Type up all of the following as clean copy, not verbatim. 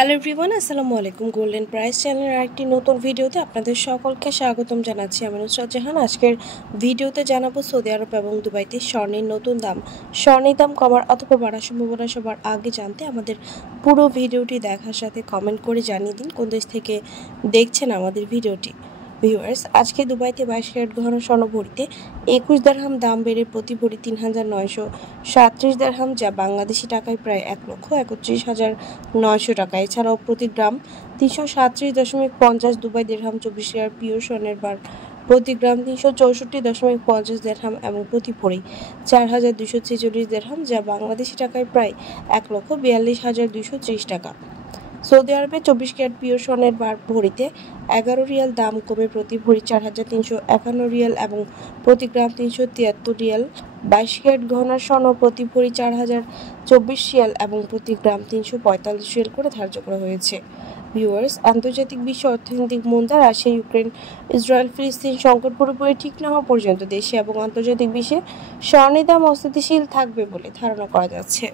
Hello everyone, আসসালামু আলাইকুম। Golden price চ্যানেলের আরেকটি নতুন ভিডিওতে আপনাদের সকলকে স্বাগতম জানাচ্ছি। আমি নুসরাত জাহান। আজকের ভিডিওতে জানাবো সৌদি আরব এবং দুবাইতে স্বর্ণের নতুন দাম, স্বর্ণের দাম কমার অথবা বাড়ার সম্ভাবনা সবার আগে জানতে আমাদের পুরো ভিডিওটি দেখার সাথে কমেন্ট করে জানিয়ে দিন কোন দেশ থেকে দেখছেন আমাদের ভিডিওটি। ভিউয়ার্স, আজকে দুবাইতে 22 ক্যারেট গহনা স্বর্ণ ভরিতে 21 দিরহাম দাম বেড়ে প্রতি ভরি ৩,৯৩৭ দিরহাম, যা বাংলাদেশি টাকায় প্রায় ১,৩১,৯০০ টাকা। এছাড়াও প্রতি গ্রাম ৩৩৭.৫০ দুবাই দিরহাম। 24 ক্যারেট পিওর স্বর্ণের বার প্রতি গ্রাম ৩৬৪.৫০ দিরহাম এবং প্রতি ভরি ৪,২৪৬ দিরহাম, যা বাংলাদেশি টাকায় প্রায় ১,৪২,২৩০ টাকা। সৌদি আরবে 24 ক্যারেট পিওর স্বর্ণের বার ভরিতে 11 রিয়াল, দাম কমে প্রতি ভরি 4,৩৫১ রিয়াল এবং প্রতি গ্রাম 373 রিয়াল। 22 ক্যারেট গহনার স্বর্ণ প্রতি ভরি 4,024 রিয়াল এবং প্রতি গ্রাম 345 রিয়াল করে ধার্য করা হয়েছে। ভিউয়ার্স, আন্তর্জাতিক বিশ্ব অর্থনৈতিক মন্দা, রাশিয়া, ইউক্রেন, ইসরায়েল, ফিলিস্তিন সংকট পুরোপুরি ঠিক না হওয়া পর্যন্ত দেশে এবং আন্তর্জাতিক বিশ্বে স্বর্ণের দাম অস্থিতিশীল থাকবে বলে ধারণা করা যাচ্ছে।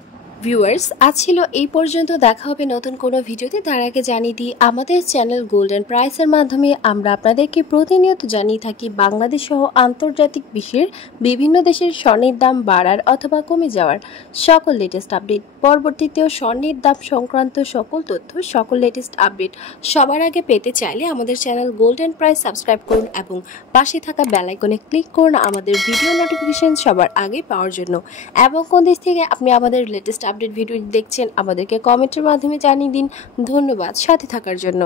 ভিউয়ার্স, আজ ছিল এই পর্যন্ত। দেখা হবে নতুন কোনো ভিডিওতে। তার আগে জানিয়ে দিই, আমাদের চ্যানেল গোল্ডেন প্রাইসের মাধ্যমে আমরা আপনাদেরকে প্রতিনিয়ত জানিয়ে থাকি বাংলাদেশ সহ আন্তর্জাতিক বিশ্বের বিভিন্ন দেশের স্বর্ণের দাম বাড়ার অথবা কমে যাওয়ার সকল লেটেস্ট আপডেট। পরবর্তীতেও স্বর্ণের দাম সংক্রান্ত সকল তথ্য, সকল লেটেস্ট আপডেট সবার আগে পেতে চাইলে আমাদের চ্যানেল গোল্ডেন প্রাইস সাবস্ক্রাইব করুন এবং পাশে থাকা বেল আইকনে ক্লিক করুন আমাদের ভিডিও নোটিফিকেশন সবার আগে পাওয়ার জন্য। এবং কোন দেশ থেকে আপনি আমাদের লেটেস্ট আপডেট ভিডিও দেখছেন আমাদেরকে কমেন্টের মাধ্যমে জানিয়ে দিন। ধন্যবাদ সাথে থাকার জন্য।